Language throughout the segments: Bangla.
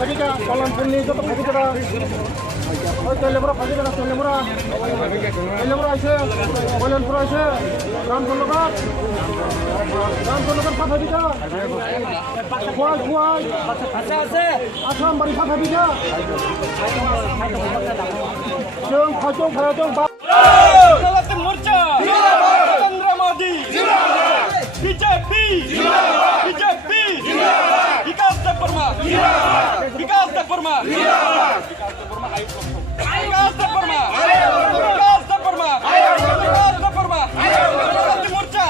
ভাজিটা কলম ফুল নিয়ে যত ভাজিটা তেলেমরা ভাজিটা তেলেমরা আছে কল্যাণপুর আছে রামচন্দ্রগড় ভাজিটা খোয়াই আসাম বাড়ি ভাজিটা जों खाजों खाजों मोर्चा नरेंद्र मोदी बीजेपी बीजेपी विकास दे परमा मोर्चा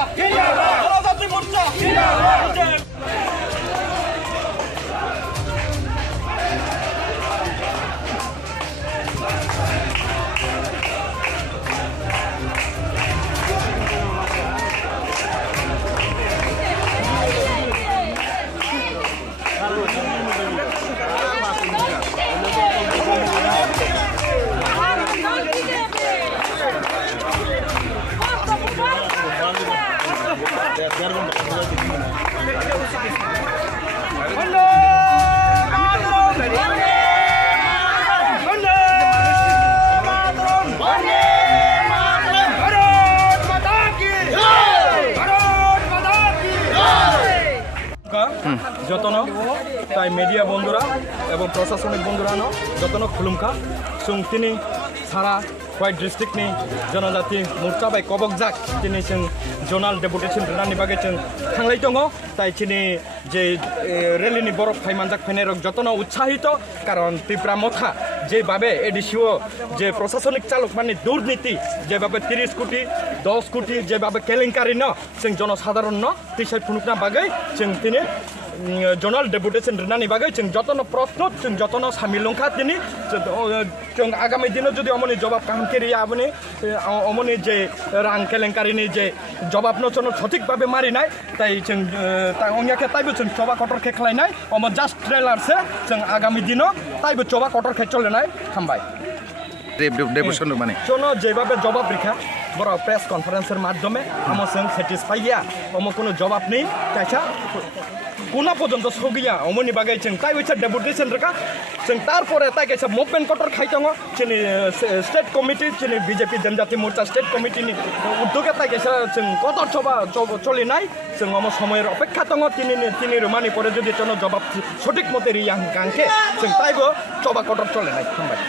যতন তাই মিডিয়া বন্ধুরা এবং প্রশাসনিক বন্ধুরা যতন খুলুমখা जों তিনি সারা হোয়াইট ডিস্ট্রিক্টনি জনজাতি मोर्चा बाय कबकजाक তিনি जों जनाल डेपुटेशन रेनानि बागै जों थांलाय दङ তাই তিনি যে রেলিনি বরফ ফাইমানজাক ফেনের যতন উৎসাহিত কারণ তীব্রা মথা যেভাবে এডিসিও যে প্রশাসনিক চালক মানে দুর্নীতি যেভাবে 30 কোটি 10 কোটি যেভাবে কেলেঙ্কারি ন जों জনসাধারণ ন তিসাই ফুনুকনা বাগै जों তিনি জনাল ডেপুটেশন রেনানি বাগै जों যতন প্রস্তুত जों যতন সামিলংখা তিনি जों আগামী দিনে যদি অমনি জবাব কামকেরি আপনি অমনি যে রাং কেলেঙ্কারিনি যে জবাব নচন সঠিকভাবে মারিনাই তাই जों অনিয়াকে তাইবো जों চবা কটর খেখলাইনাই অম জাস্ট ট্রেলারসে जों আগামী দিনে তাইবো চবা কটর খেচলনাই হামবাই ডেপুটেশন মানে শোনো যেভাবে জবাব রেখা বড় প্রেস কনফারেন্সের মাধ্যমে আমার সঙ্গে স্যাটিসফাই গিয়া আমার কোনো জবাব নেই তাইছা কোনা পর্যন্ত সগিয়া অমনি বাগাই जों তাই হচ্ছে ডেপুটেশন রেখা जों তারপরে তাই গেছে মুভমেন্ট কটর খাইতङ চিনি স্টেট কমিটি চিনি বিজেপি জনজাতি মোর্চা স্টেট কমিটিনি উদ্যোগে তাই গেছে जों কটর সভা চলি নাই जों আমার সময়ের অপেক্ষা দङ তিনি রমানি পরে যদি কোনো জবাব সঠিক মতে রিয়াং গাংকে जों তাইবো সভা কটর চলে নাই থামবাই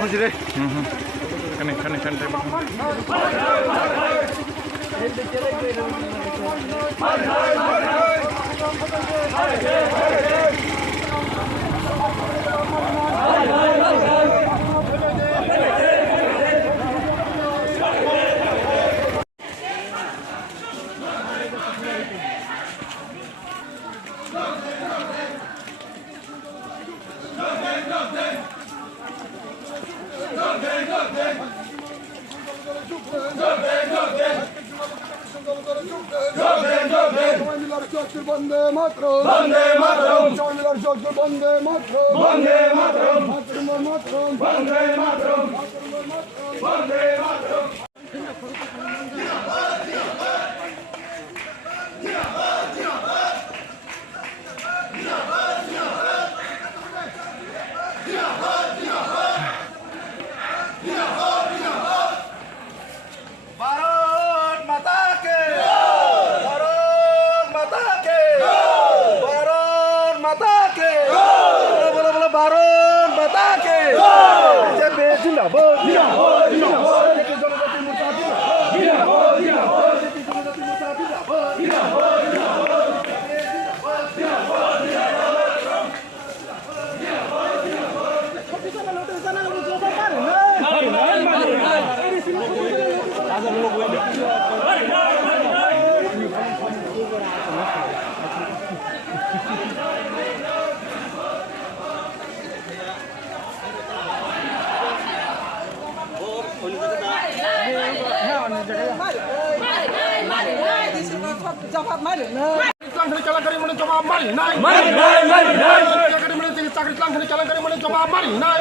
হুজুরে খানে খানে খানে বন্দে মাতরম বন্দে মাতরম জয়মিলার জয় বন্দে মাতরম বন্দে মাতরম মাতরম মাতরম বন্দে মাতরম বন্দে মাতরম भारत माता के भारत माता के भारत माता के बोलो बोलो बोलो भारत माता के जय जिंदाबाद जिंदाबाद जिंदाबाद जनजाति मोर्चा जिंदाबाद जिंदाबाद जनजाति मोर्चा जिंदाबाद जिंदाबाद জবাব মারে না চাকরি চালাকারী মানে জবাব মারি নাই চাকরি মানে চাকরি চালাকারী মানে জবাব মারি নাই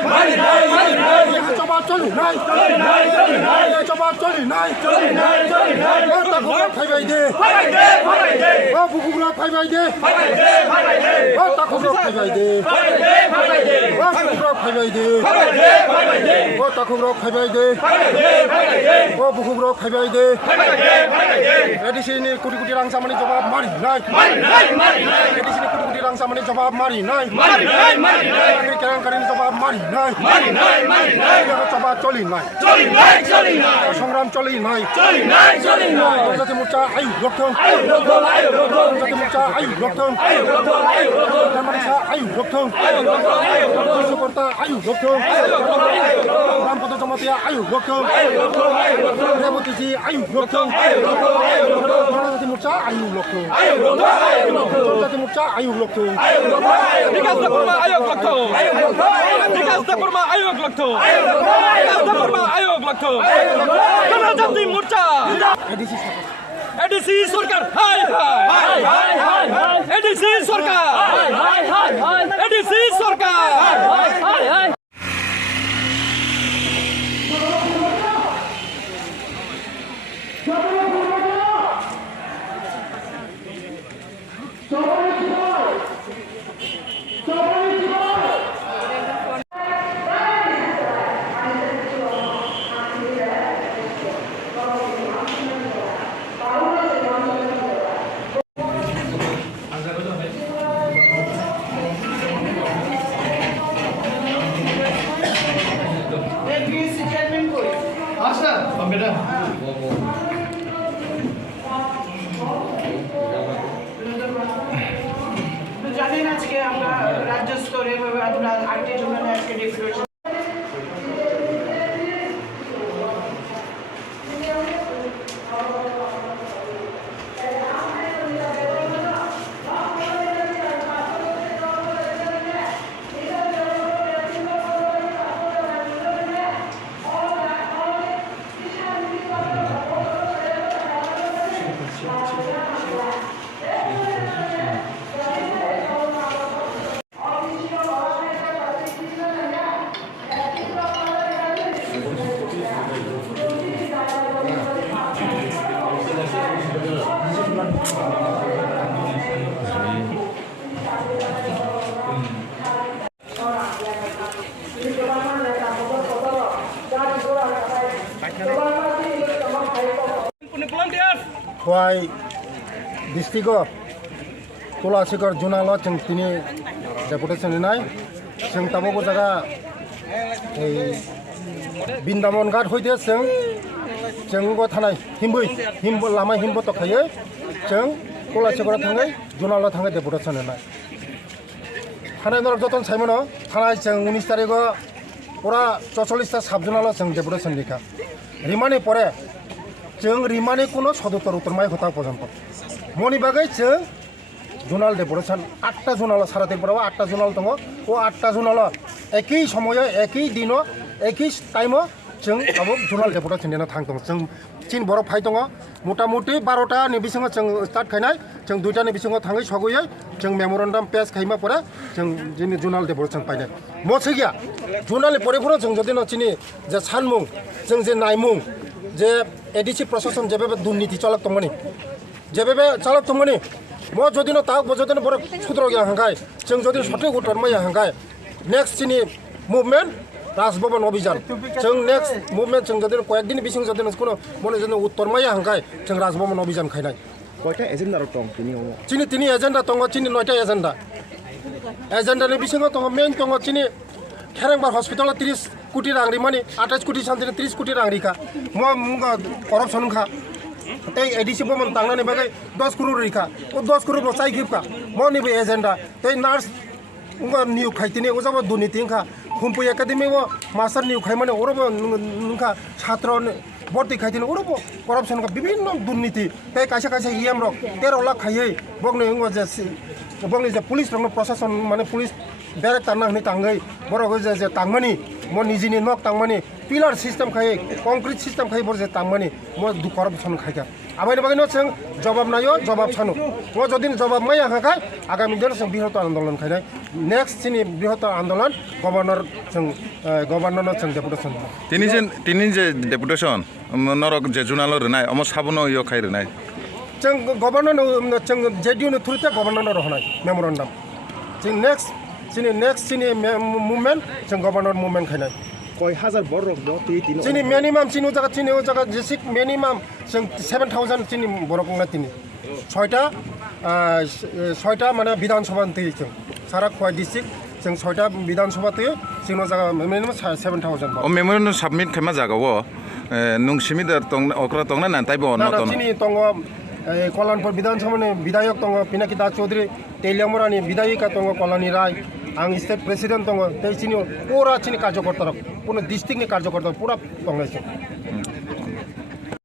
জবাব চলি নাই জবাব চলি নাই ফাইবাই দে ও বুকুগুলা ফাইবাই দে ও তাকুগুলা ফাইবাই দে ও বুকুগুলা ফাইবাই দে ও তাকুগুলা ফাইবাই দে ও বুকুগুলা ফাইবাই দে এডিসিনি কোটি কোটি রাং সামনে জবাব মারি নাই এডিসিনি কোটি কোটি রাং সামনে জবাব মারি নাই চাকরি কেলেঙ্কারির জবাব মারি নাই জবাব চলি নাই সংগ্রাম চলি নাই জনজাতি মোর্চা আয়ু রক্ষণ জনজাতি মোর্চা আয়ু রক্ষণ মোর্চা আয়ু রক্ষণ কৃষকর্তা আয়ু রক্ষণ রামপদ জমাতিয়া আয়ু রক্ষণ রেবতীজি আয়ু রক্ষণ জনজাতি মোর্চা আয়ু রক্ষণ জনজাতি মোর্চা আয়ু রক্ষণ विकास दफरमा आयोग लगतो विकास दफरमा आयोग लगतो विकास दफरमा आयोग लगतो जनजाति मोर्चा एडीसी सरकार हाय हाय एडीसी सरकार एडीसी सरकार জানেন আজকে আমরা রাজ্য স্তরে আমরা 8টি জোনে আজকে খোয়াই ডিস্ট্রিক্টও कलासिकर जुनाल जों दिनै डेपुटेसन होनाय जों ताबावबो जागा बिन्दामन घाट हयदे जों थानाय हिम्बो लामा हिम्बो तखायो जों कलासिकर थाङै जुनाल थाङै डेपुटेसन होनाय थानाय नर जतन साइमनो थानाय जों 19 तारिखआव पुरा 44टा साब जुनाल जों डेपुटेसन लिखा रिमानि परे जों रिमानि कोनो सदुत्तर उत्तरमाय हता पर्यन्त मनि बागै जों जुनाल डेपुटेसन 8टा जुनाल सारा त्रिपुराव 8टा जुनाल दङ ओ 8टा जुनाल एकै समय एकै दिन एकै टाइमाव जों अब जुनाल डेपुटेसन दिना थांदों जों चिन बर फाइ दङ मटामटी 12टा नि बिसिङाव जों स्टार्ट खायनाय जों 2टा नि बिसिङाव थाङै सगयै जों मेमोरेन्डाम पेज खाइमा परे जों जोंनि जुनाल डेपुटेसन पाइनाय मसे गया जुनालनि परेफोराव जों जदिनो चिनि जे सानमुं जों जे नायमुं जे एडिसि प्रशासन जेबेबे दुर्नीति चालक दंमोन जेबेबे चालक दंमोन म जदिनो ताक जदिनो बर सुद्र गया हंगाय जों जदिनो सठिक उत्तर माया हंगाय नेक्स्ट चिनि मुभमेन्ट राजभवन अभियान जों नेक्स्ट मुभमेन्ट जों जदिनो कয়েকদিন बिसिं जदिनो कोनो मने जदिनो उत्तर माया हंगाय जों राजभवन अभियान खायनाय कयटा एजेन्डा दं चिनि तिनि एजेन्डा दङ चिनि 9टा एजेन्डा एजेन्डानि बिसिङाव दङ मेन दङ चिनि खेरेंबार हस्पिटाल 30 कोटी रां रिमानि 28 कोटी सानथिनि 30 कोटी रां रिखा म करपसन खा तै एडिसि बमन तांनानै बागै 10 करोड़ रिखा ओ 10 करोड़ बसाइ गिफका मनि बे एजेन्डा तै नार्स उंगा निउ खाइतिने ओजाबो दुर्नीति खा हुमपु एकाडेमी वो मास्टर निउ खाइमाने ओरबो नुखा छात्र भर्ती खाइतिने ओरबो करपसन का विभिन्न दुर्नीति तै कासे कासे इएम रक 13 लाख खायै बगने उंगा जे पुलिस रंग प्रशासन माने पुलिस डाइरेक्ट तांना हनि तांगै बरगो जे तांमनि म निजिनि नक तांमनि पिलार सिस्टम खायै कंक्रीट सिस्टम खायै बर जे तांमनि म दु करपसन खायका आबाइनि बागैनो जों जवाब नायो जवाब सानो म जदिन जवाब माया हाखाय आगामी दिन जों बृहत आन्दोलन खायनाय नेक्स्ट चिनि बृहत आन्दोलन गभर्नर जों डेपुटेसन तिनि जे डेपुटेसन नरक जे जुनाल रनाय अम साबुनो यो खाइ रनाय जों गभर्नर जों जेडिउ नि थ्रुते गभर्नर होनाय मेमोरेन्डाम जों नेक्स्ट चिनि मुभमेन्ट जों गभर्नर मुभमेन्ट खायनाय कय हाजार बर चिनि मिनिमाम चिनि जागा जेसिक मिनिमाम जों 7000 चिनि बरकंना तिनि छयटा माने विधानसभा तै जों सारा खय डिस्ट्रिक्ट जों 6टा विधानसभा तै जोंनो जागा मिनिमाम 7000 ओ मेमोरेन्डाम सबमिट खाइमा जागावो नोंसिमिदार तंग अक्रा तंगना ना ताइबो न तन चिनि दङ कल्याणपुर विधानसभानि विधायक दङ पिनाकी दास चौधरी तेलियामुरानि विधायिका दङ कल्याणी राय आं स्टेट प्रेसिडेन्ट दङ तै चिनि पुरा चिनि कार्यकर्ता पुरा डिस्ट्रिक्टनि कार्यकर्ता पुरा दङ